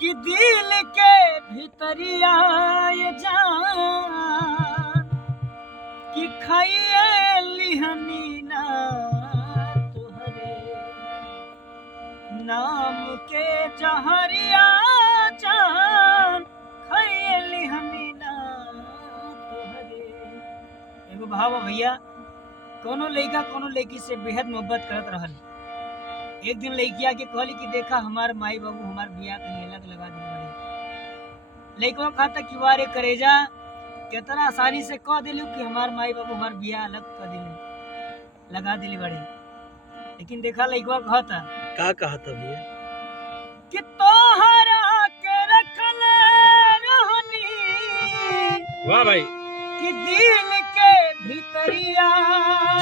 कि दिल के भीतरिया ये जान कि खाइए लिहनी ना तुहरे नाम के जहरिया जान खाइए लिहनी ना तुहरे। एगो भाव भैया, कोनो लड़का कोनो लड़की से बेहद मोहब्बत करत रहल। एक दिन लड़किया के कहली कि देखा हमार माई बाबू हमार बियाह कहीं अलग लगा दिल बड़े। लड़का खाता कि वारे करेजा कितना आसानी से कह दिलू कि हमार माई बाबू हमार बियाह अलग कर दिले लगा दिले बड़े। लेकिन देखा लड़का कहता का कहता भैया कि तोहरा के रखल रहनी। वाह भाई, कि दिल के भीतरिया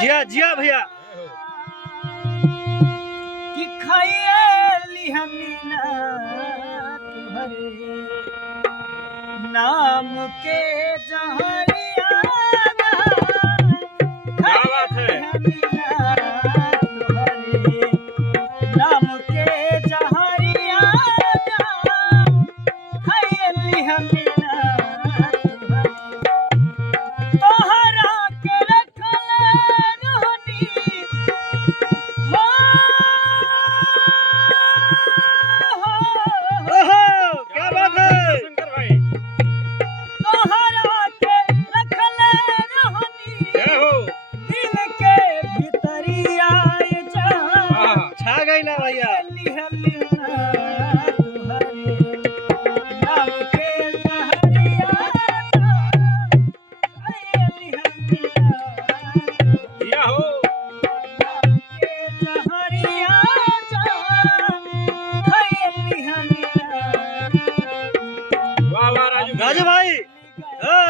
जिया जिया भैया कि खाइए लिहनी ना तुहरे नाम के जहरिया क्या बात है। नाम के जहरिया खाइए लिहनी ना तोहरा के रखल रहनी। क्या बात है शंकर भाई, तोहरा के रखल रहनी। जय हो। दिल के भीतरिया ये जान छा गई ना भैया। जिया हो। वाह वाह राजू भाई। हे।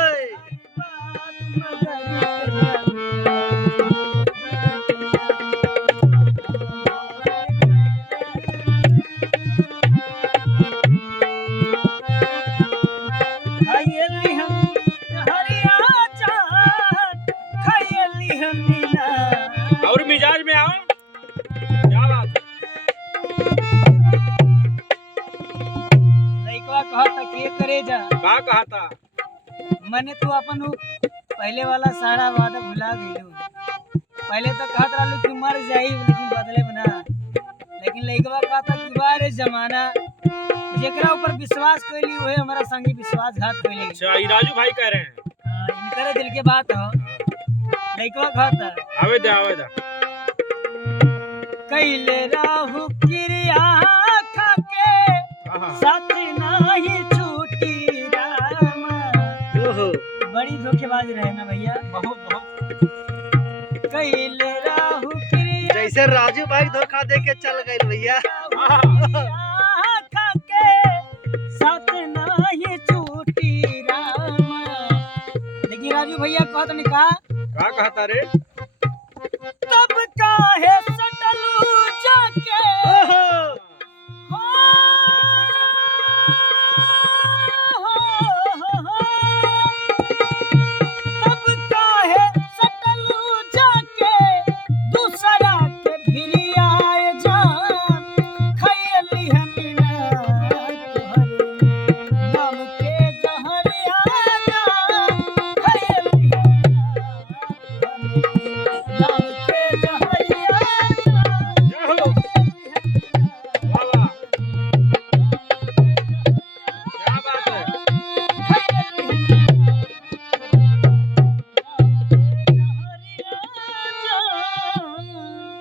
और मिजाज में आओ। क्या बात लइकवा कहता कि करे जा का कहता। मैंने तो अपन उ पहले वाला सारा वादा भुला गइलू। पहले तो कहत रहलू कि मर जाई लेकिन बदले में ना। लेकिन लइकवा कहता कि बारे जमाना जेकरा ऊपर विश्वास कइली ओहे हमारा संगे विश्वासघात कइली। अच्छा ये राजू भाई कह रहे हैं। इनकरे दिल के बात हो। लइकवा कहता आवे दे कइले राहु क्रिया खाके साथ नाही छूटी रामा। ओहो बड़ी धोखेबाज रहे ना भैया। बहुत बहुत। कइले राहु क्रिया जैसे राजू भाई धोखा दे के चल गए भैया। खाके साथ नाही छूटी रामा। लेकिन राजू भैया कहत नहीं का कहता रे।